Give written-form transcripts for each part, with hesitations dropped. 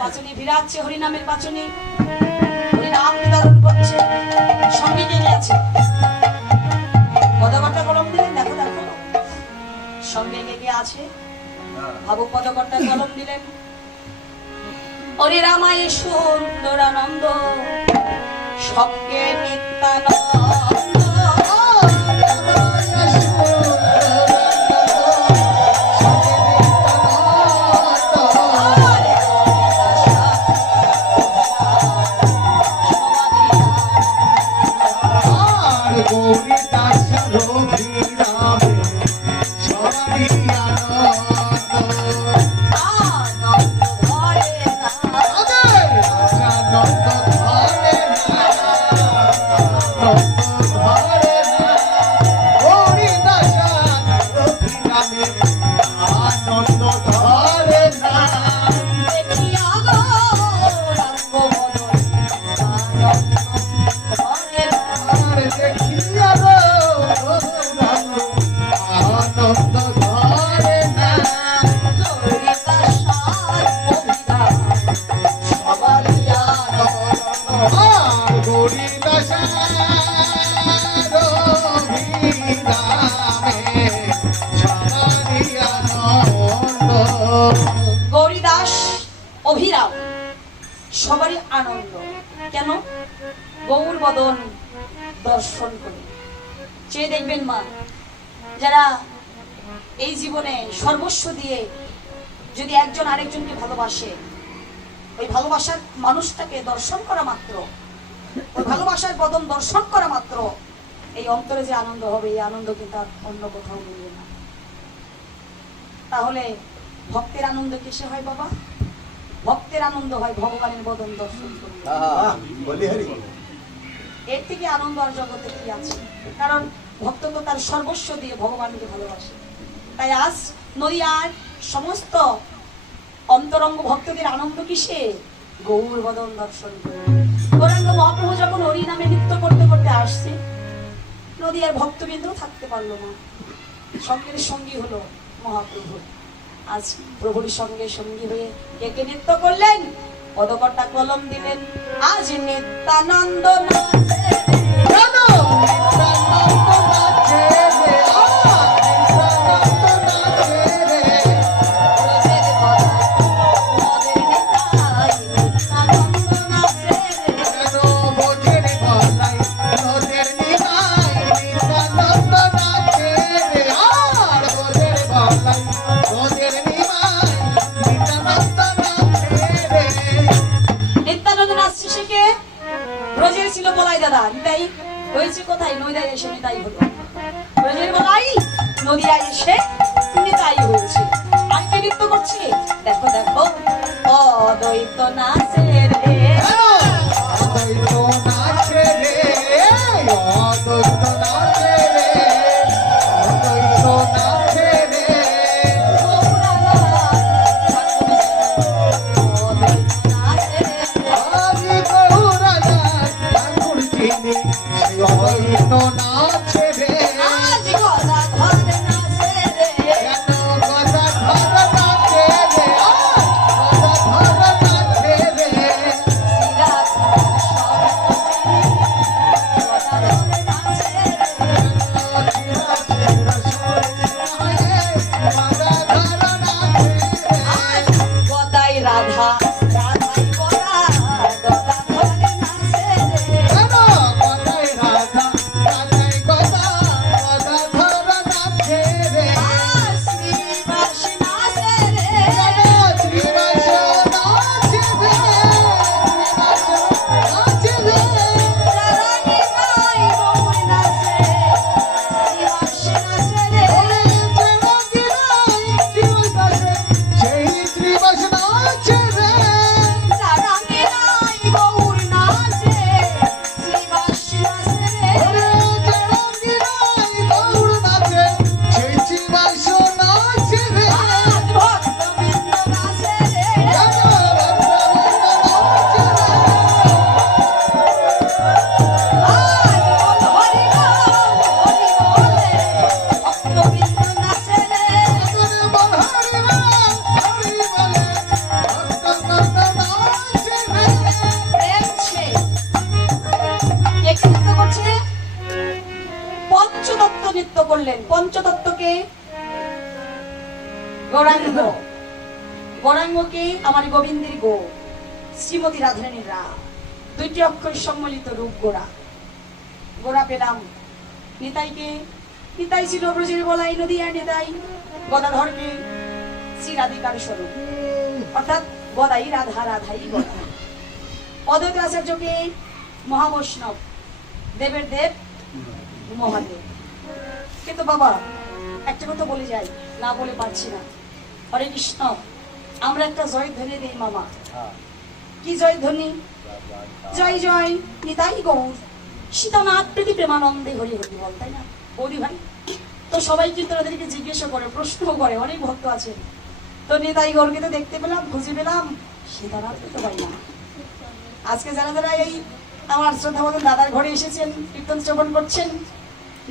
পাচনি বিরাজছে হরিনামের পাচনি, হরিনাম নিবেদন করছে, সঙ্গে কে আছে পদকর্তা কলম দিলেন, দেখো দেখো সঙ্গে কে আছে, ভাবুক পদকর্তা কলম দিলেন। হরে রামায় সুন্দর আনন্দ সঙ্গে নিত্যানন্দ, অভিরাম সবারই আনন্দ। কেন? গৌর বদন দর্শন করে চেয়ে দেখবেন মা, যারা এই জীবনে সর্বস্ব দিয়ে যদি একজন আরেকজনকে ভালোবাসে, ওই ভালোবাসার মানুষটাকে দর্শন করা মাত্র, ওই ভালোবাসার বদন দর্শন করা মাত্র এই অন্তরে যে আনন্দ হবে, এই আনন্দ কিন্তু আর অন্য কোথাও মিলবে না। তাহলে ভক্তের আনন্দ কিসে হয় বাবা? ভক্তের আনন্দ হয় ভগবানের বদন দর্শন করলে। এর থেকে আনন্দ আর জগতে কি আছে? কারণ ভক্ত তো তার সর্বস্ব দিয়ে ভগবানকে ভালোবাসে। তাই আজ নদিয়ার সমস্ত অন্তরঙ্গ ভক্তদের আনন্দ কিসে? গৌর বদন দর্শন করে। গৌরাঙ্গ মহাপ্রভু যখন হরি নামে নৃত্য করতে করতে আসছে, নদিয়ার ভক্তবৃন্দ থাকতে পারলো না, সঙ্গের সঙ্গী হলো মহাপ্রভু। আজ প্রভুর সঙ্গে সঙ্গী হয়ে কে নৃত্য করলেন? পদকর্তা কলম দিলেন। আজ নিত্যানন্দ নাচে হয়েছে কোথায়? নদিয়ায় এসে নিতাই হলো। ব্রজের বলাই নদিয়ায় এসে নিতাই হয়েছে। আর কে নৃত্য করছে? দেখো দেখো, অদ্বৈত নাচে রে, অদ্বৈত নাচে রে, অদ্বৈত নাচে রে, অদ্বৈত নাচে রে, নাচে রে। দত্তকে গৌরাঙ্গ, গৌরাঙ্গকে আমার গোবিন্দের গো, শ্রীমতী রাধারানীর রা, দুইটি অক্ষর সম্মিলিত রূপ গোরা। গোরা পেলাম নিতাইকে, নিতাই ছিল ব্রজের বলাই, নদিয়া নিতাই। গদাধরকে শ্রী রাধিকার স্বরূপ, অর্থাৎ গদাই রাধা, রাধাই গদা। অদ্বৈত আচার্যকে মহাবৈষ্ণব, দেবের দেব মহাদেব। কিন্তু বাবা একটা কথা বলে যাই, না বলে পারছি না। হরে কৃষ্ণ, আমরা একটা জয়ধ্বনি দিই মামা। কি জয়ধ্বনি? জয় জয় নিতাই গৌর সীতানাথ প্রীতি প্রেমানন্দে হরি হরি বল, তাই না বৌদি ভাই? তো সবাই কিন্তু তাদেরকে জিজ্ঞাসা করে, প্রশ্ন করে, অনেক ভক্ত আছেন। তো নিতাই গৌরকে তো দেখতে পেলাম, খুঁজে পেলাম, সীতানাথকে তো পাই না। আজকে যারা যারা এই আমার শ্রদ্ধাবত দাদার ঘরে এসেছেন, কীর্তন শ্রবণ করছেন,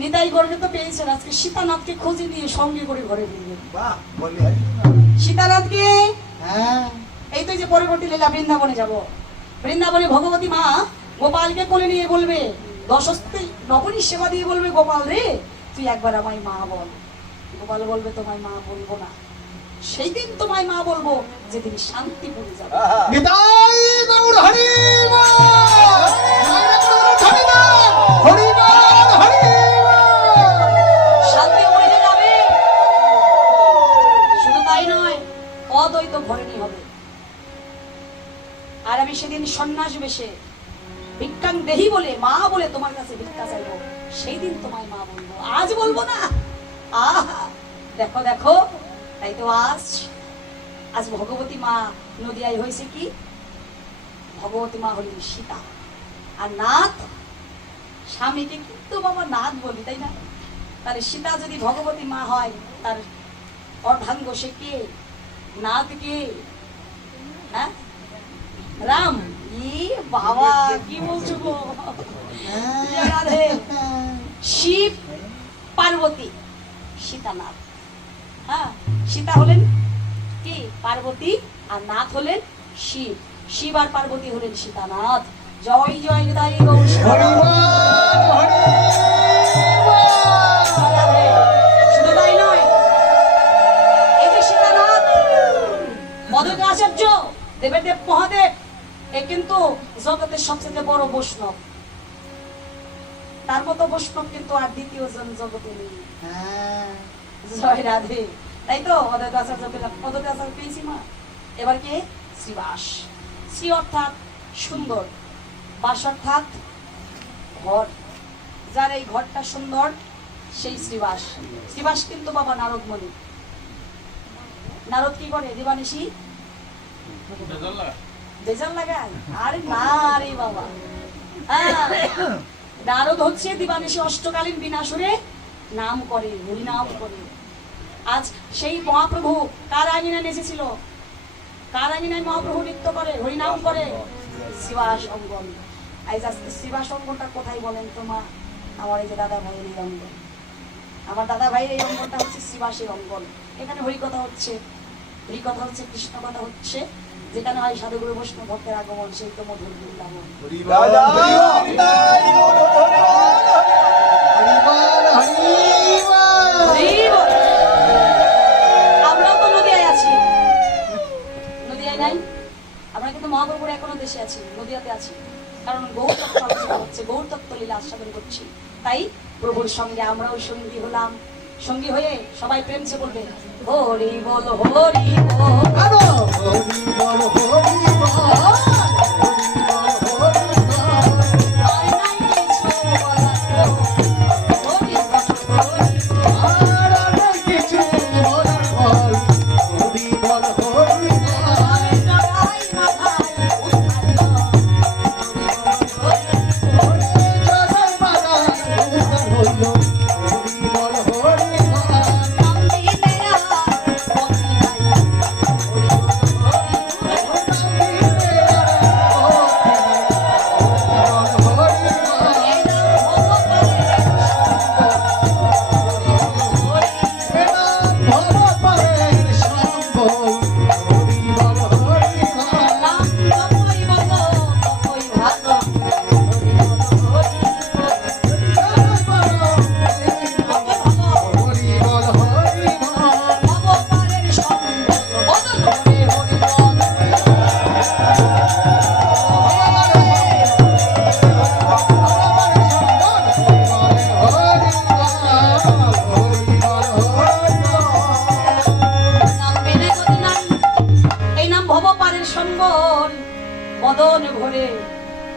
নিতাই গৌরকে তো পেয়েছেন, আজকে সীতানাথকে খুঁজে নিয়ে সঙ্গে করে ঘরে ফিরবেন। সীতানাথকে এই তো যে পরবর্তী লীলা বৃন্দাবনে যাব, বৃন্দাবনে ভগবতী মা গোপালকে কোলে নিয়ে বলবে, দশস্তে নবনীর সেবা দিয়ে বলবে, গোপাল রে তুই একবার আমায় মা বল। গোপাল বলবে, তোমায় মা বলবো না, সেই দিন তোমায় মা বলবো যেদিন শান্তিপুরে যাবে। নিতাই গৌর হরি বল, হরি বল, হরি বল, হরি বল। শান্তিপুরে যে যাবে, শুধু তাই নয়, অদ্বৈত ভরণী হবে। আর আমি সেদিন সন্ন্যাস বেশে ভিক্ষাং দেহি বলে, মা বলে তোমার কাছে ভিক্ষা চাইবো, সেই দিন তোমায় মা বলবো, আজ বলবো না। আহা, দেখো দেখো, তাই তো আজ ভগবতী মা নদিয়ায় হয়েছে কি? ভগবতী মা হলেন সীতা, আর নাথ স্বামীকে কিন্তু বাবা নাথ বলি, তাই না? তাহলে সীতা যদি ভগবতী মা হয়, তার অর্ধাঙ্গ সে কে? নাথ কে? হ্যাঁ, রাম। ই বাবা, কি বলছো গো? রাধে। শিব পার্বতী, সীতানাথ। হ্যাঁ, সীতা হলেন কি? পার্বতী, আর নাথ হলেন শিব। শিব আর পার্বতী হলেন সীতানাথ। জয় জয় নিতাই গৌর হরি বল, হরি বল। শুধু তাই নয়, এই যে সীতানাথ, অদ্বৈত আচার্য, দেবের দেব মহাদেব, এ কিন্তু জগতের সবচেয়ে বড় বৈষ্ণব। তার মতো বৈষ্ণব কিন্তু আর দ্বিতীয় জন জগতে নেই। জয় রাধে। তাই তো অদ্বৈত আচার্য পেলাম, অদ্বৈত আচার্য পেয়েছি মা। এবার কে? শ্রীবাস। শ্রী অর্থাৎ সুন্দর, বাস অর্থাৎ ঘর। যার এই ঘরটা সুন্দর সেই শ্রীবাস। শ্রীবাস কিন্তু বাবা নারদমণি। নারদ কি করে? দিবানিশি বেজাল লাগায়? আরে না রে বাবা, নারদ হচ্ছে দিবানিশি অষ্টকালীন বিনাশুরে নাম করে, হরিনাম করে। আজ সেই মহাপ্রভু কার আঙিনায় নেচেছিল? কার আঙিনায় মহাপ্রভু নৃত্য করে, হরিনাম করে? শ্রীবাস অঙ্গন। আজ আজকে শ্রীবাস অঙ্গনটা কোথায় বলেন তো মা? আমার এই যে দাদা ভাইয়ের এই অঙ্গন, আমার দাদা ভাইয়ের এই অঙ্গনটা হচ্ছে শ্রীবাসের অঙ্গন। এখানে হরিকথা হচ্ছে, হরিকথা হচ্ছে, কৃষ্ণ কথা হচ্ছে, যেখানে হয় সাধুগুরু বৈষ্ণব ভক্তের আগমন, সেই তো মধুর বৃন্দাবন। আমরাও তো নদিয়ায় আছি, নদিয়ায় নাই? আমরা কিন্তু মহাপ্রভুর এখনো দেশে আছি, নদিয়াতে আছি, কারণ গৌর তত্ত্ব আলোচনা হচ্ছে, গৌর তত্ত্ব লীলা আস্বাদন করছি। তাই প্রভুর সঙ্গে আমরাও সঙ্গী হলাম। সঙ্গী হয়ে সবাই প্রেমছে বলবে, হরি বল, হরি বল, হরি বল, হরি বল।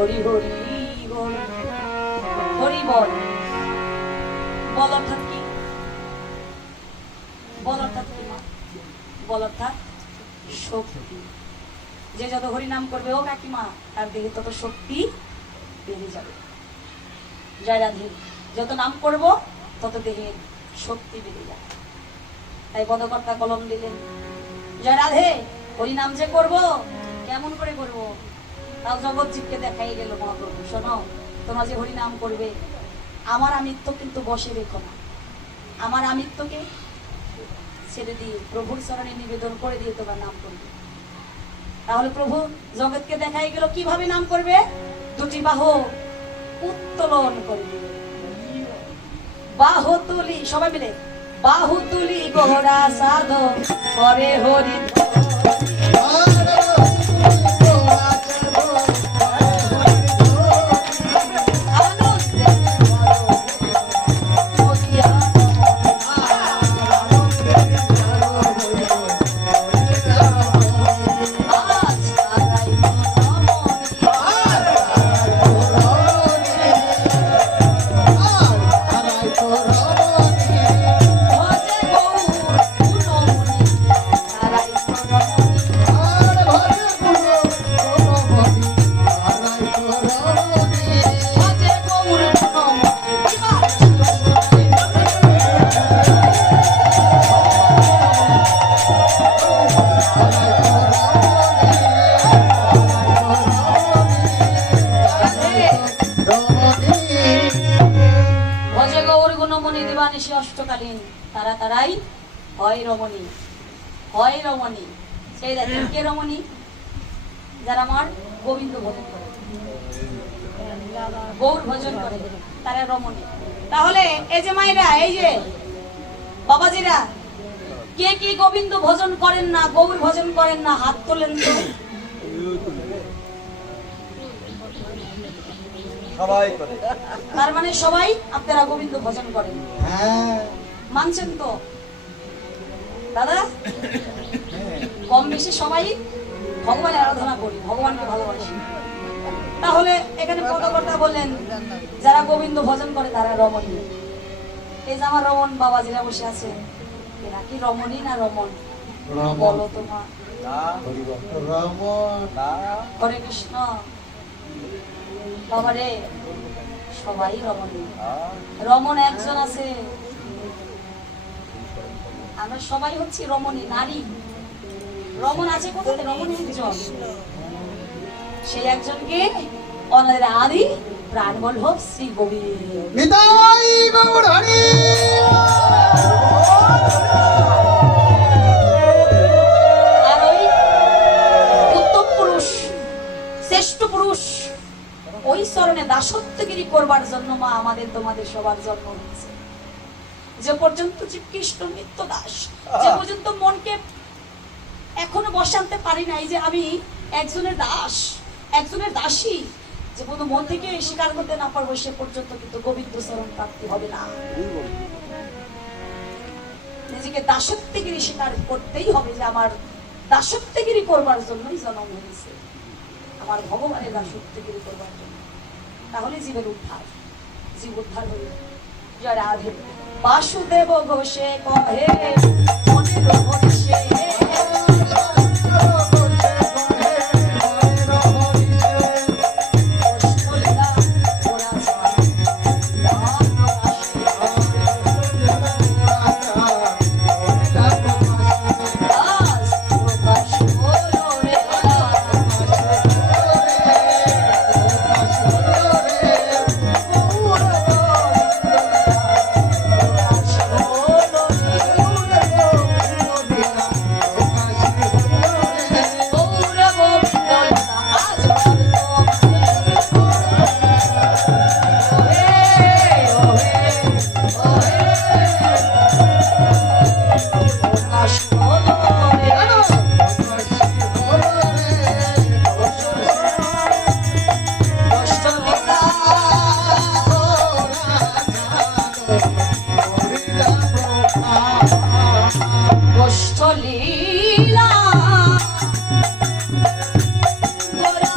হরি হরি বল, হরি বল। বল অর্থাৎ কি? বল অর্থাৎ কি মা? বল অর্থাৎ শক্তি। যে যত হরি নাম করবে ও কাকিমা, তার দেহে তত শক্তি বেড়ে যাবে। জয় রাধে। যত নাম করব তত দেহে শক্তি বেড়ে যাবে। তাই পদকর্তা কলম দিলেন, জয় রাধে। হরি নাম যে করব, কেমন করে করব? তাও জগৎজীবকে দেখাই গেল মহাপ্রভু, শোনো তোমরা যে হরি নাম করবে, আমার আমিত্ব কিন্তু বসে রেখো না। আমার আমিত্বকে ছেড়ে দিয়ে প্রভুর চরণে নিবেদন করে দিয়ে তোমার নাম করবে। তাহলে প্রভু জগৎকে দেখাই গেল কিভাবে নাম করবে। দুটি বাহু উত্তোলন করবে, বাহু তুলি, সবাই মিলে বাহু তুলি গোরা সাধো করে হরি। অষ্টকালীন তারা তারাই হয় রমণী, হয় রমণী। সেই দেখেন কে রমণী? যারা আমার গোবিন্দ ভজন করে, গৌর ভজন করে, তারা রমণী। তাহলে এই যে মায়েরা, এই যে বাবাজিরা, কে কি গোবিন্দ ভজন করেন না, গৌর ভজন করেন না, হাত তোলেন তো। সবাই করে। তার মানে সবাই আপনারা গোবিন্দ ভজন করেন, হ্যাঁ মানছেন তো দাদা? কম বেশি সবাই ভগবানের আরাধনা করি, ভগবানকে ভালোবাসি। তাহলে এখানে পদকর্তা বললেন যারা গোবিন্দ ভজন করে তারা রমণী। এই যে আমার রমণ বাবাজিরা বসে আছে, এরা কি রমণী না রমণ? বলো তোমার। হরে কৃষ্ণ। বাবারে সবাই রমণী, রমণ একজন আছে। আমরা সবাই হচ্ছি রমণী, নারী। রমণ আছে কোথায়? রমণ একজন, সেই একজনকে ওনাদের আদি প্রাণ বলব শ্রী গোবিন্দ। নিতাই গৌর হরি। আর ওই উত্তম পুরুষ, শ্রেষ্ঠ পুরুষ, ওই চরণে দাসত্বগিরি করবার জন্য মা আমাদের তোমাদের সবার জন্ম হয়েছে। যে পর্যন্ত জীব কৃষ্ণ নিত্য দাস, যে পর্যন্ত মনকে এখনো বসাতে পারি নাই যে আমি একজনের দাস, একজনের দাসী, যে কোনো মন থেকে স্বীকার করতে না পারবো, সে পর্যন্ত কিন্তু গোবিন্দ চরণ প্রাপ্তি হবে না। নিজেকে দাসত্বগিরি স্বীকার করতেই হবে যে আমার দাসত্বগিরি করবার জন্যই জন্ম হয়েছে, আমার ভগবানের দাসত্বগিরি করবার জন্য। তাহলে জীবের উদ্ধার, জীব উদ্ধার হইল। জয় রাধে। বাসুদেব ঘোষে কহে মনের ঘোষে, লীলা গোরা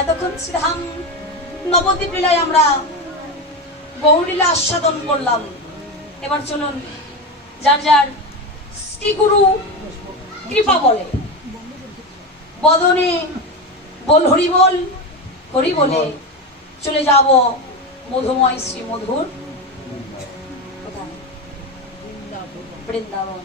এতক্ষণ শ্রীধাম নবদ্বীপ লীলায় আমরা গৌরীলা আস্বাদন করলাম। এবার চলুন যার যার শ্রীগুরু কৃপা বলে বদনে বল হরি বলে চলে যাব মধুময় শ্রী মধুর কোথায় বৃন্দাবন।